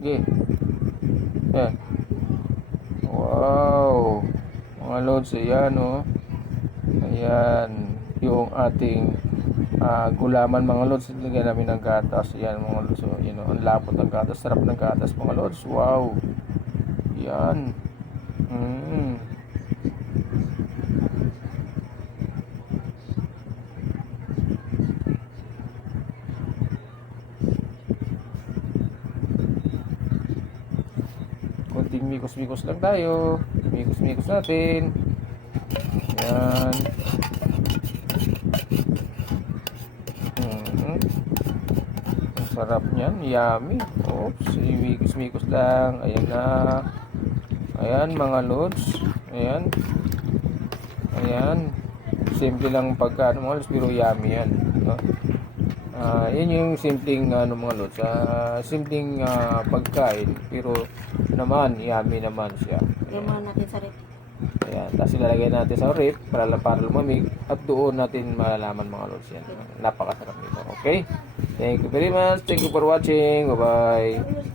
Sige. Yan. Wow. Mga lods, ayan oh. Ayan. Yung ating gulaman mga lods. Lagyan namin ng gatas. Ayan mga lods. So, yun, oh, ang lapot ng gatas. Sarap ng gatas mga lods. Wow. Ayan. Kunting mikos-mikos lang tayo. Mikos-mikos natin. Ayan. Ang sarap niyan. Yummy. Oops. Mikos-mikos lang. Ayan na. Ayan mga lods. Ayan. Ayan. Simple lang pagka mga lods, pero yummy yan. No? Yan yung simpleng mga lods. Simpleng pagkain, pero naman yummy naman siya. Yung mga natin sa rep. Ayan. Tapos ilalagay natin sa rip para lumamig at doon natin malalaman mga lods yan. Napakasarap nito. Okay? Thank you very much. Thank you for watching. Bye-bye.